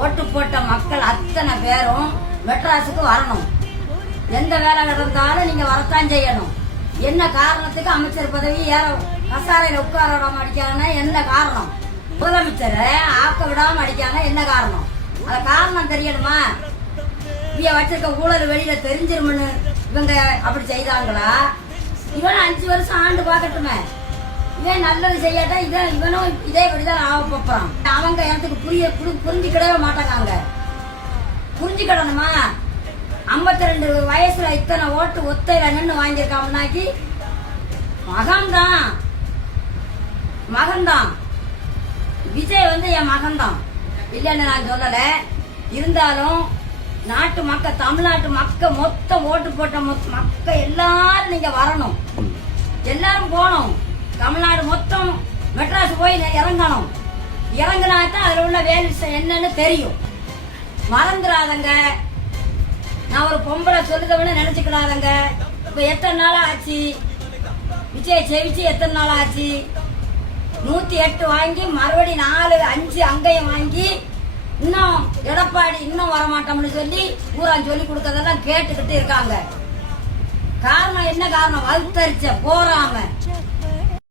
ஓட்டு போட்ட மக்கள் அத்தனை பேரும் மெட்ராஸுக்கு வரணும். எந்த வேலை நடந்தாலும் நீங்க வரத்தான் செய்யணும். என்ன காரணத்துக்கு அமைச்சர் பதவி கசாரையில உட்கார விடாம அடிக்காங்கன்னா என்ன காரணம்? முதலமைச்சரை ஆக்க விடாம அடிக்காங்க என்ன காரணம்? அந்த காரணம் தெரியணுமா? இவ வச்சிருக்க ஊழல் வெளியில தெரிஞ்சிருமனு இவங்க அப்படி செய்தாங்களா? இவன் 5 வருஷம் ஆண்டு பாக்கட்டுமே. இவன் நல்லது செய்யாட்டா இவனும் இதே படிதான் ஆக போறான். அவங்க எனக்கு புரிஞ்சுக்கிடவே மாட்டாங்க. புரிஞ்சுக்கிடணுமா? 52 வயசுல இத்தனை ஓட்டு ஒத்தையில நின்று வாங்கியிருக்காங்கன்னாக்கி மகன்தான் விஜய் வந்து என் மகன்தான் இல்லைன்னு நான் சொல்லல. இருந்தாலும் நாட்டு மக்கள், தமிழ்நாட்டு மக்கள் மொத்தம் ஓட்டு போட்ட மக்கள் எல்லாரும் நீங்க வரணும். எல்லாரும் போகணும். தமிழ்நாடு மொத்தம் மெட்ராஸ் போய் இறங்கணும். இறங்கினாத்தான் அதுல உள்ள வேலை என்னன்னு தெரியும். மறந்துடாதங்க. நான் ஒரு பொம்பளை சொல்லுதவன்னு நினைச்சுக்கிடாதங்க. இப்ப எத்தனை நாள் ஆச்சு விஜய் செவிச்சு? எத்தனை நாள் ஆச்சு? 108 வாங்கி மறுபடி 4, 5 அங்கையும் வாங்கி இன்னும் எடப்பாடி இன்னும் வரமாட்டோம்னு சொல்லி ஊரான் சொல்லி கொடுக்கறதெல்லாம் கேட்டுக்கிட்டு இருக்காங்க. காரணம் என்ன காரணம்? வகுத்தரிச்ச போறாம